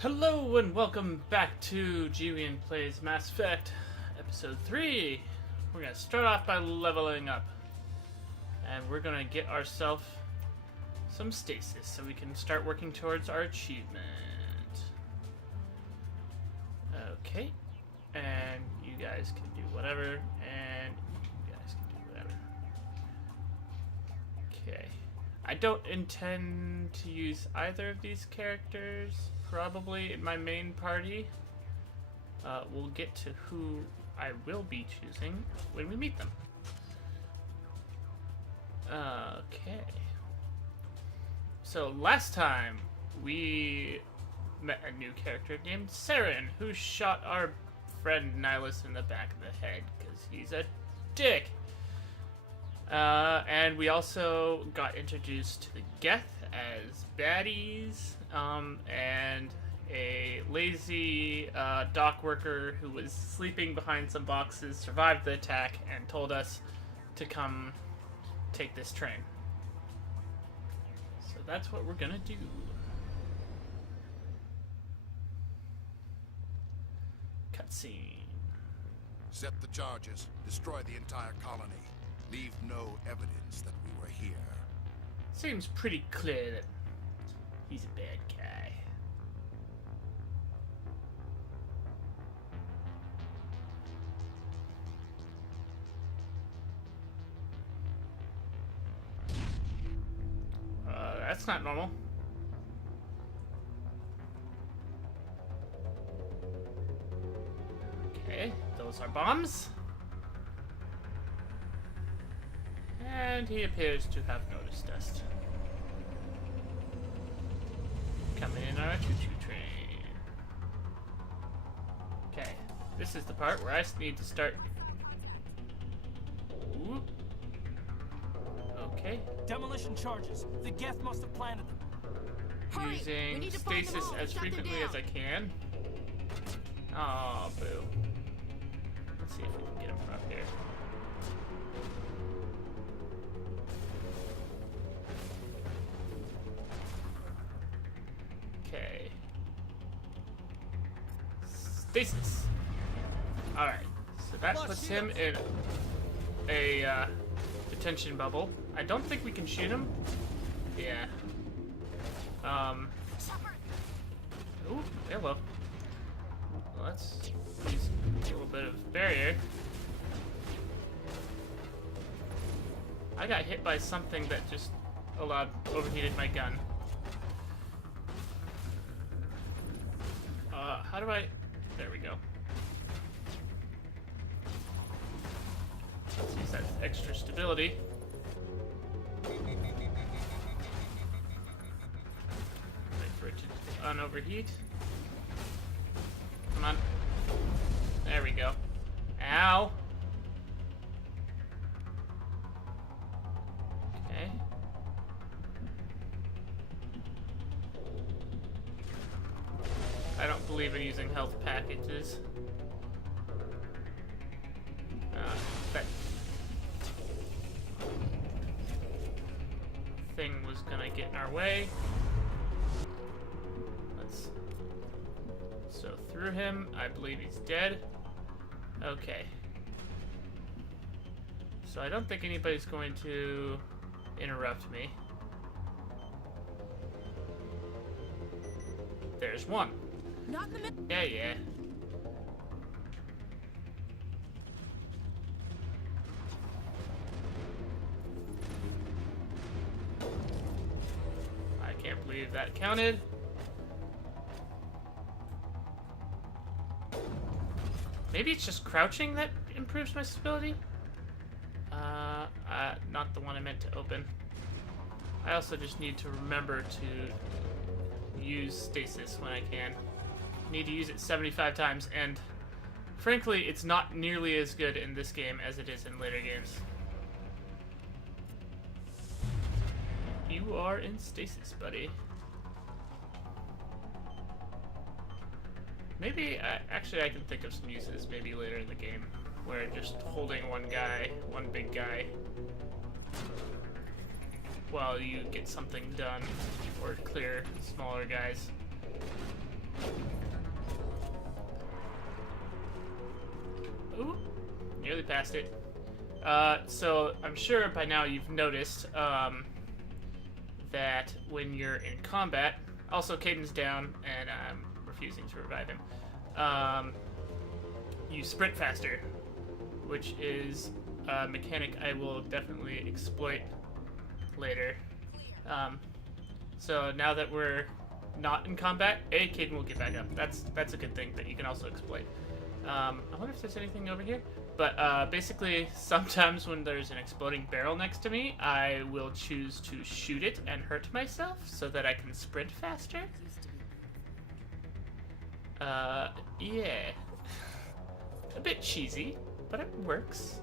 Hello and welcome back to Gewian Plays Mass Effect, Episode 3. We're going to start off by leveling up. And we're going to get ourselves some stasis so we can start working towards our achievement. Okay. And you guys can do whatever, and you guys can do whatever. Okay. I don't intend to use either of these characters. Probably in my main party. We'll get to who I will be choosing when we meet them. Okay. So last time we met a new character named Saren, who shot our friend Nihilus in the back of the head because he's a dick. And we also got introduced to the Geth as baddies, and a lazy dock worker who was sleeping behind some boxes survived the attack and told us to come take this train. So that's what we're gonna do. Cutscene. Set the charges. Destroy the entire colony. Leave no evidence that we were here. Seems pretty clear that he's a bad guy. That's not normal. Okay, those are bombs. And he appears to have noticed us. Coming in on a choo-choo train. Okay, this is the part where I need to start. Ooh. Okay. Demolition charges. The Geth must have planted them. Hurry. We Using need to find them stasis all. as Shut them frequently down. as I can. Oh, boo. Let's see if we can get him from up here. Okay. Stasis. Alright. So that puts him in a detention bubble. I don't think we can shoot him. Yeah. Ooh, hello. Let's use a little bit of barrier. I got hit by something that just overheated my gun. How do I... There we go. Let's use that extra stability. Wait for it to unoverheat. Come on. There we go. Ow! Okay. I don't believe in using health packages. That thing was gonna get in our way. So through him, I believe he's dead. Okay. So I don't think anybody's going to interrupt me. There's one. Not in the middle. Yeah. I can't believe that counted. Maybe it's just crouching that improves my stability? Not the one I meant to open. I also just need to remember to use stasis when I can. Need to use it 75 times, and frankly, it's not nearly as good in this game as it is in later games. You are in stasis, buddy. Maybe, actually I can think of some uses maybe later in the game, where just holding one big guy, while you get something done or clear smaller guys. Ooh, nearly passed it. So I'm sure by now you've noticed that when you're in combat, also Caden's down, and I'm refusing to revive him. You sprint faster, which is a mechanic I will definitely exploit later. So now that we're not in combat, Caden will get back up. That's a good thing that you can also exploit. I wonder if there's anything over here. But basically, sometimes when there's an exploding barrel next to me, I will choose to shoot it and hurt myself so that I can sprint faster. Yeah. A bit cheesy, but it works.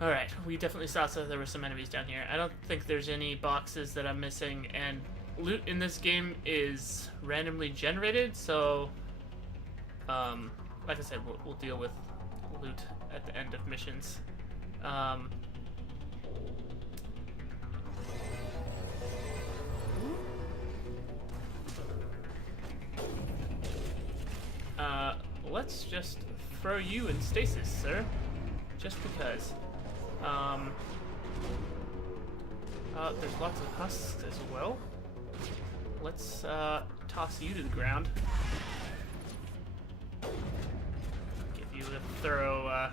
Alright, we definitely saw there were some enemies down here. I don't think there's any boxes that I'm missing, and loot in this game is randomly generated, so like I said, we'll deal with loot at the end of missions. Let's just throw you in stasis, sir. Just because. There's lots of husks as well. Let's toss you to the ground. Give you a throw.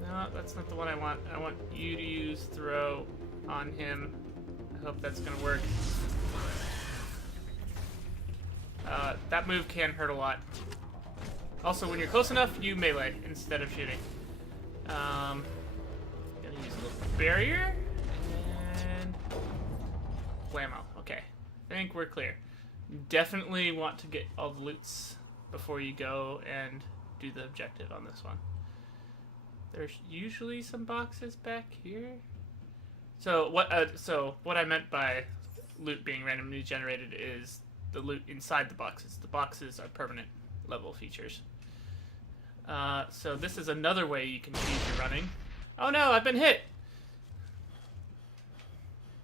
No, that's not the one I want. I want you to use throw on him. I hope that's gonna work. That move can hurt a lot. Also, when you're close enough, you melee instead of shooting. Gonna use a little barrier and whammo. Okay, I think we're clear. Definitely want to get all the loots before you go and do the objective on this one. There's usually some boxes back here. So what I meant by loot being randomly generated is the loot inside the boxes. The boxes are permanent level features. So this is another way you can choose your running. Oh no, I've been hit!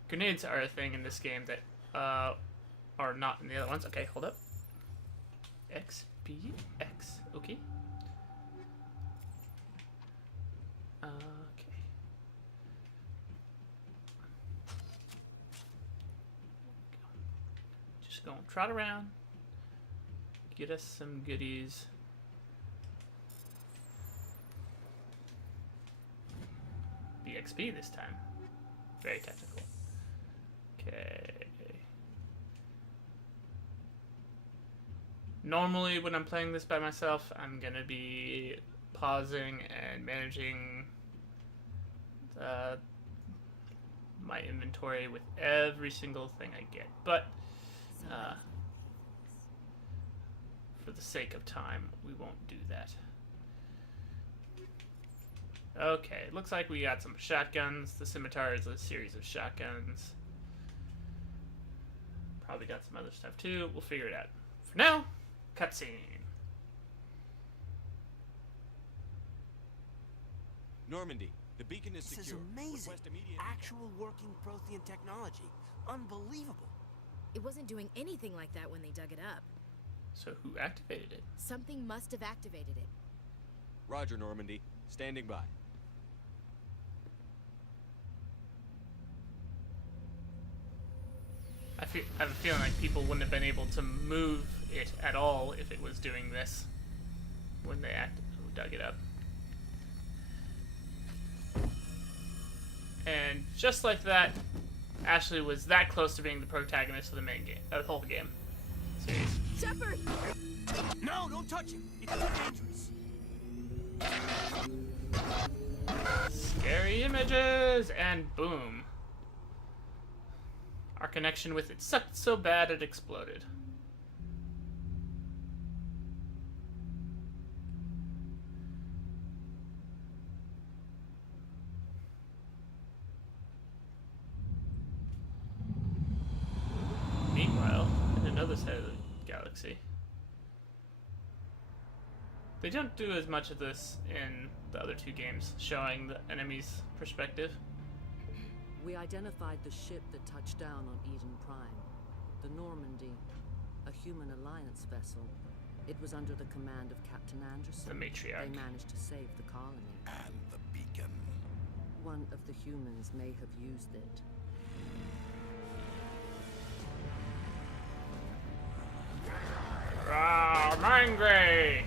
Grenades are a thing in this game that are not in the other ones. Okay, hold up. X, B, X. Okay. Okay. Just gonna trot around. Get us some goodies. BXP this time. Very technical. Okay. Normally when I'm playing this by myself, I'm gonna be pausing and managing my inventory with every single thing I get. But for the sake of time, we won't do that. Okay, looks like we got some shotguns. The scimitar is a series of shotguns. Probably got some other stuff too. We'll figure it out. For now, cutscene. Normandy, the beacon is This is secure. amazing. Request immediate- Actual working Prothean technology. Unbelievable. It wasn't doing anything like that when they dug it up. So who activated it? Something must have activated it. Roger, Normandy. Standing by. I have a feeling like people wouldn't have been able to move it at all if it was doing this when they dug it up. And just like that, Ashley was that close to being the protagonist of the main game, of the whole game series. Shepard! No, don't touch him. It's too dangerous. Scary images, and boom. Our connection with it sucked so bad it exploded. Meanwhile, in another side of the galaxy, they don't do as much of this in the other two games, showing the enemy's perspective. We identified the ship that touched down on Eden Prime. The Normandy, a human alliance vessel. It was under the command of Captain Anderson. The matriarch. They managed to save the colony. And the beacon. One of the humans may have used it. Ah, I'm angry!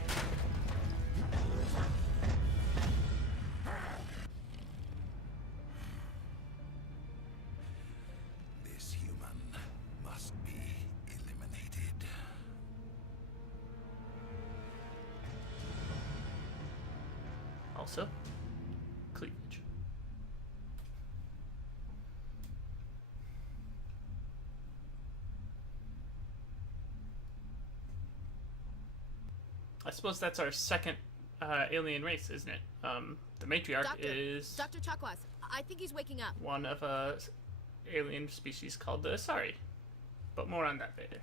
This human must be eliminated. Also, cleavage. I suppose that's our second alien race, isn't it? The matriarch is Dr. Chakwas, I think he's waking up. one of a alien species called the Asari. But more on that later.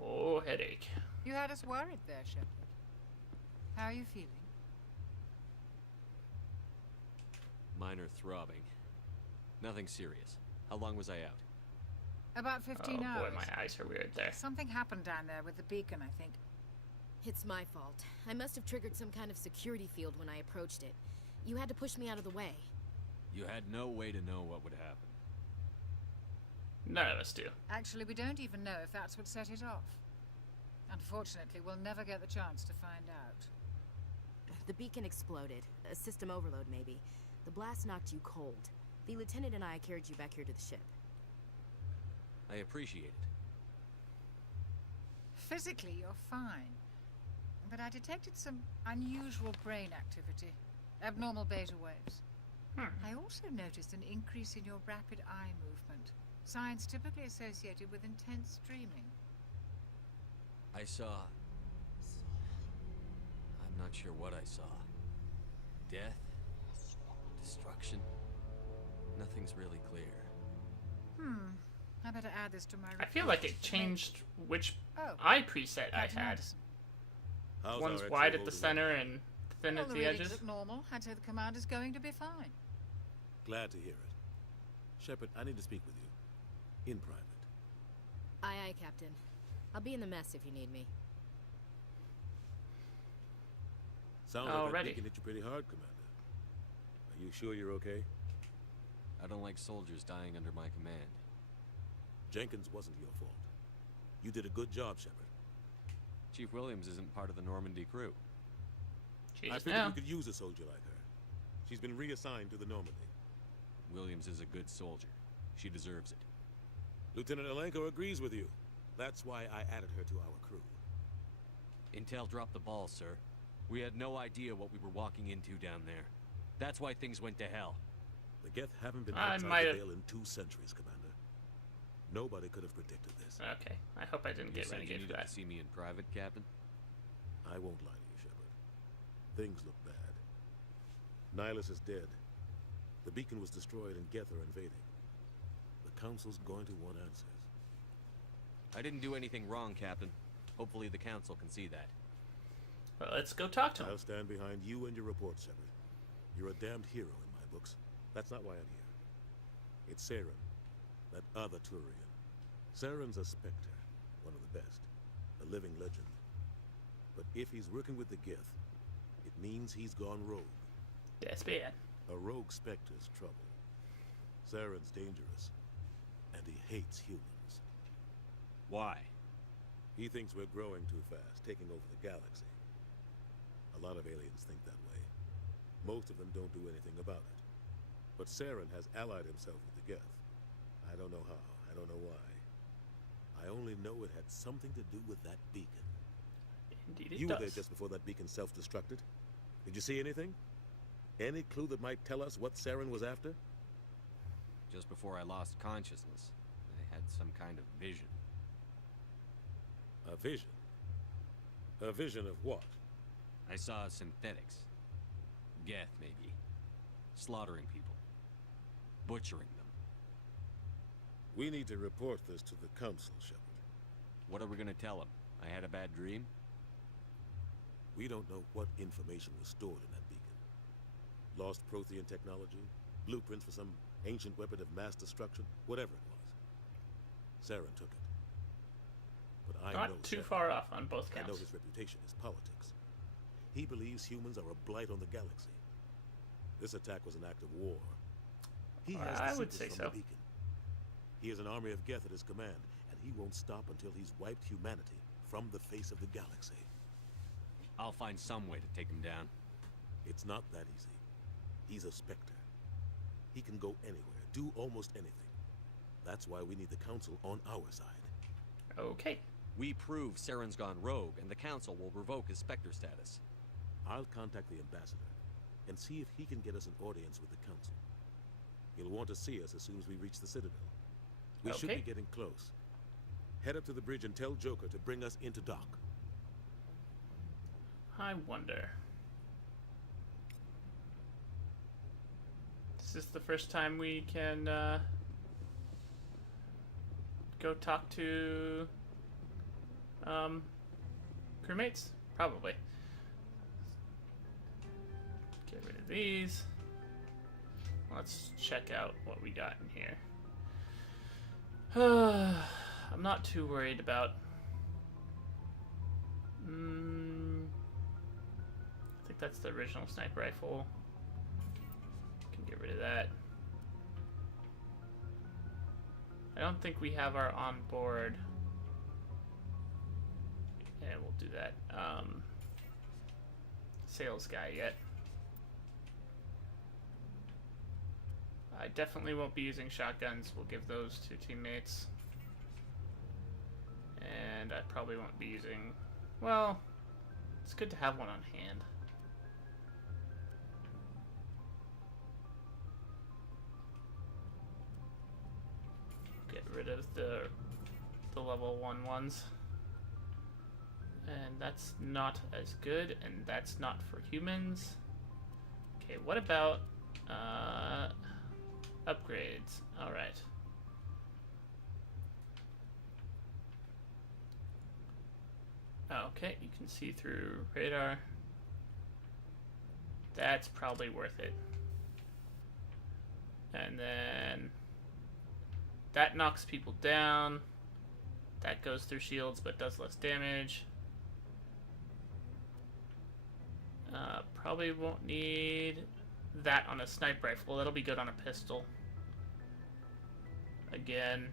Oh, headache. You had us worried there, Shepard. How are you feeling? Minor throbbing. Nothing serious. How long was I out? About 15 Oh hours. boy, my eyes are weird there. Something happened down there with the beacon, I think. It's my fault. I must have triggered some kind of security field when I approached it. You had to push me out of the way. You had no way to know what would happen. None of us do. Actually, we don't even know if that's what set it off. Unfortunately, we'll never get the chance to find out. The beacon exploded. A system overload, maybe. The blast knocked you cold. The lieutenant and I carried you back here to the ship. I appreciate it. Physically, you're fine. But I detected some unusual brain activity. Abnormal beta waves. I also noticed an increase in your rapid eye movement. Signs typically associated with intense dreaming. I saw... I'm not sure what I saw. Death? Destruction? Nothing's really clear. I better add this to my I feel like it changed which Oh, eye preset I Captain had. Anderson. How's One's our wide exo at the holding center up? and thin Well, at the the readings edges. look normal. I'd say the command is going to be fine. Glad to hear it. Shepard, I need to speak with you. In private. Aye, aye, Captain. I'll be in the mess if you need me. Sounds like that Already. beacon hit you pretty hard, Commander. Are you sure you're okay? I don't like soldiers dying under my command. Jenkins wasn't your fault. You did a good job, Shepard. Chief Williams isn't part of the Normandy crew. She I is figured now. we could use a soldier like her. She's been reassigned to the Normandy. Williams is a good soldier. She deserves it. Lieutenant Alenko agrees with you. That's why I added her to our crew. Intel dropped the ball, sir. We had no idea what we were walking into down there. That's why things went to hell. The Geth haven't been I outside might the have- Veil in 2 centuries, Commander. Nobody could have predicted this. Okay, I hope I didn't You get said you renegade for needed that. to see me in private, Captain? I won't lie to you, Shepard. Things look bad. Nihilus is dead. The beacon was destroyed and Geth are invading. The Council's going to want answers. I didn't do anything wrong, Captain. Hopefully the Council can see that. Well, let's go talk to him. I'll stand behind you and your report, Shepard. You're a damned hero in my books. That's not why I'm here. It's Saren, that other Turian. Saren's a Spectre, one of the best, a living legend. But if he's working with the Geth, it means he's gone rogue. Yes, bad. A rogue Spectre's trouble. Saren's dangerous, and he hates humans. Why? He thinks we're growing too fast, taking over the galaxy. A lot of aliens think that way. Most of them don't do anything about it. But Saren has allied himself with the Geth. I don't know how, I don't know why. I only know it had something to do with that beacon. Indeed it You were there does. just before that beacon self-destructed. Did you see anything? Any clue that might tell us what Saren was after? Just before I lost consciousness, I had some kind of vision. A vision? A vision of what? I saw synthetics. Geth, maybe. Slaughtering people. Butchering them. We need to report this to the Council, Shepard. What are we gonna tell them? I had a bad dream? We don't know what information was stored in that beacon. Lost Prothean technology, blueprints for some ancient weapon of mass destruction, whatever it was. Saren took it. But I know Not too Saren. far off on both I know counts. his reputation is politics. He believes humans are a blight on the galaxy. This attack was an act of war. He has I the would secrets say from so. the beacon. He has an army of Geth at his command, and he won't stop until he's wiped humanity from the face of the galaxy. I'll find some way to take him down. It's not that easy. He's a Spectre. He can go anywhere, do almost anything. That's why we need the Council on our side. Okay. We prove Saren's gone rogue, and the Council will revoke his Spectre status. I'll contact the ambassador and see if he can get us an audience with the Council. He'll want to see us as soon as we reach the Citadel. We should Okay. be getting close. Head up to the bridge and tell Joker to bring us into dock. I wonder. Is this the first time we can go talk to crewmates? Probably. Get rid of these. Let's check out what we got in here. I'm not too worried about. I think that's the original sniper rifle. Can get rid of that. I don't think we have our onboard. And we'll do that. Sales guy yet. I definitely won't be using shotguns. We'll give those to teammates. And I probably won't be using... Well, it's good to have one on hand. Get rid of the level 1 ones. And that's not as good, and that's not for humans. Okay, what about upgrades? Alright. Okay, you can see through radar. That's probably worth it. And then that knocks people down. That goes through shields but does less damage. Probably won't need that on a sniper rifle. That'll be good on a pistol. Again.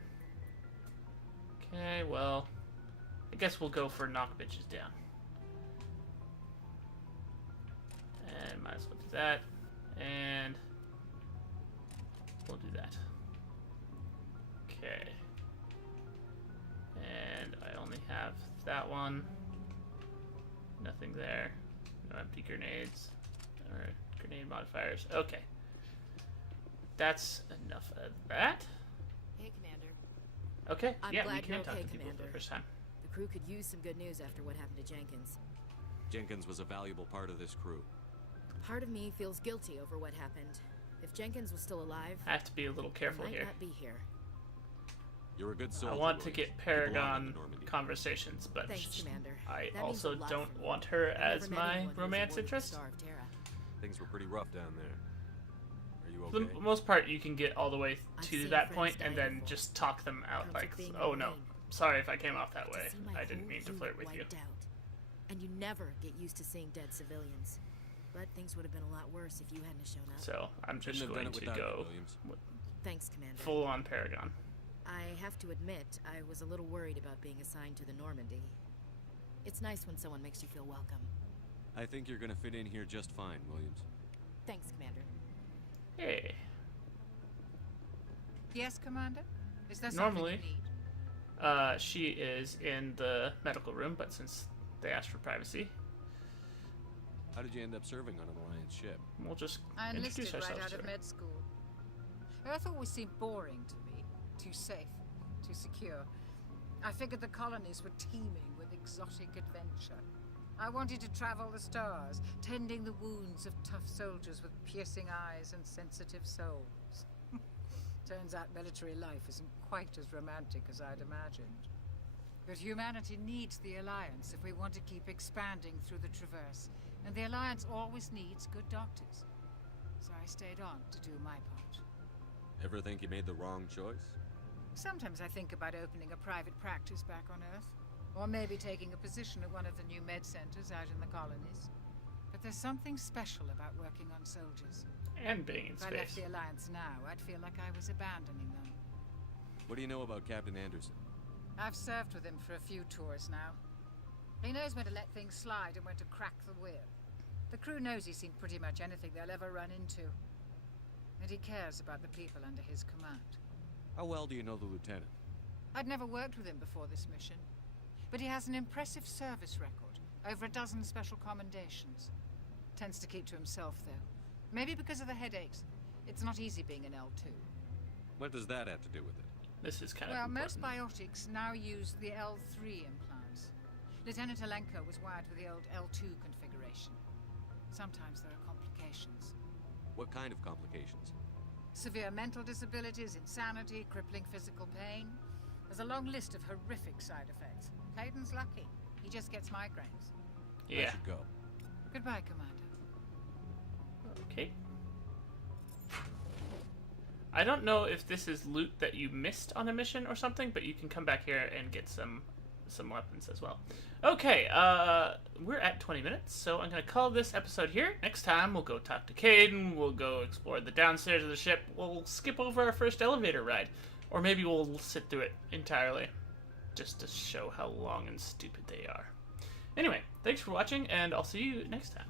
Okay, well, I guess we'll go for knock bitches down. And might as well do that. And we'll do that. Okay. And I only have that one. Nothing there. No empty grenades. Or grenade modifiers. Okay. That's enough of that. Hey, Commander. Okay, I'm yeah, glad we can you're talk okay, to people for Commander. the first time. The crew could use some good news after what happened to Jenkins. Jenkins was a valuable part of this crew. Part of me feels guilty over what happened. If Jenkins was still alive, I have to be a little I careful might here. not be here. You're a good I soldier, want to Williams. get You belong in Paragon the Normandy. conversations, but Thanks, Commander. I That means a also lot don't for me. want her I've as never met my anyone who was romance aboard the interest. Star of Terra. Things were pretty rough down there. Are you For okay? the most part, you can get all the way I've to seen that friends point die and then before. just talk them out Counts like, of being oh no, alone. sorry if I came off that To way. see my I didn't whole mean to unit flirt with you. wiped out. And you never get used to seeing dead civilians. But things would have been a lot worse if you hadn't shown up. So I'm just Shouldn't have done going it to without you, go Williams. Thanks, Commander. full on Paragon. I have to admit, I was a little worried about being assigned to the Normandy. It's nice when someone makes you feel welcome. I think you're gonna fit in here just fine, Williams. Thanks, Commander. Hey, Yes, Commander? Is there Normally. something you need? she is in the medical room, but since they asked for privacy, How did you end up serving on an Alliance ship? we'll just I enlisted introduce right ourselves out to of her. med school. Earth always seemed boring to me. Too safe, too secure. I figured the colonies were teeming with exotic adventure. I wanted to travel the stars, tending the wounds of tough soldiers with piercing eyes and sensitive souls. Turns out military life isn't quite as romantic as I'd imagined. But humanity needs the Alliance if we want to keep expanding through the Traverse. And the Alliance always needs good doctors. So I stayed on to do my part. Ever think you made the wrong choice? Sometimes I think about opening a private practice back on Earth. Or maybe taking a position at one of the new med centers out in the colonies. But there's something special about working on soldiers. And being in If I left space. the Alliance now, I'd feel like I was abandoning them. What do you know about Captain Anderson? I've served with him for a few tours now. He knows when to let things slide and when to crack the whip. The crew knows he's seen pretty much anything they'll ever run into. And he cares about the people under his command. How well do you know the lieutenant? I'd never worked with him before this mission. But he has an impressive service record. Over a dozen special commendations. Tends to keep to himself, though. Maybe because of the headaches. It's not easy being an L2. What does that have to do with it? This is kind Well, of most important. biotics now use the L3 implants. Lieutenant Alenko was wired with the old L2 configuration. Sometimes there are complications. What kind of complications? Severe mental disabilities, insanity, crippling physical pain. There's a long list of horrific side effects. Clayton's lucky. He just gets migraines. I Yeah. should go. Goodbye, Commander. Okay. I don't know if this is loot that you missed on a mission or something, but you can come back here and get some weapons as well. Okay, we're at 20 minutes, so I'm going to call this episode here. Next time, we'll go talk to Caden, we'll go explore the downstairs of the ship, we'll skip over our first elevator ride, or maybe we'll sit through it entirely, just to show how long and stupid they are. Anyway, thanks for watching, and I'll see you next time.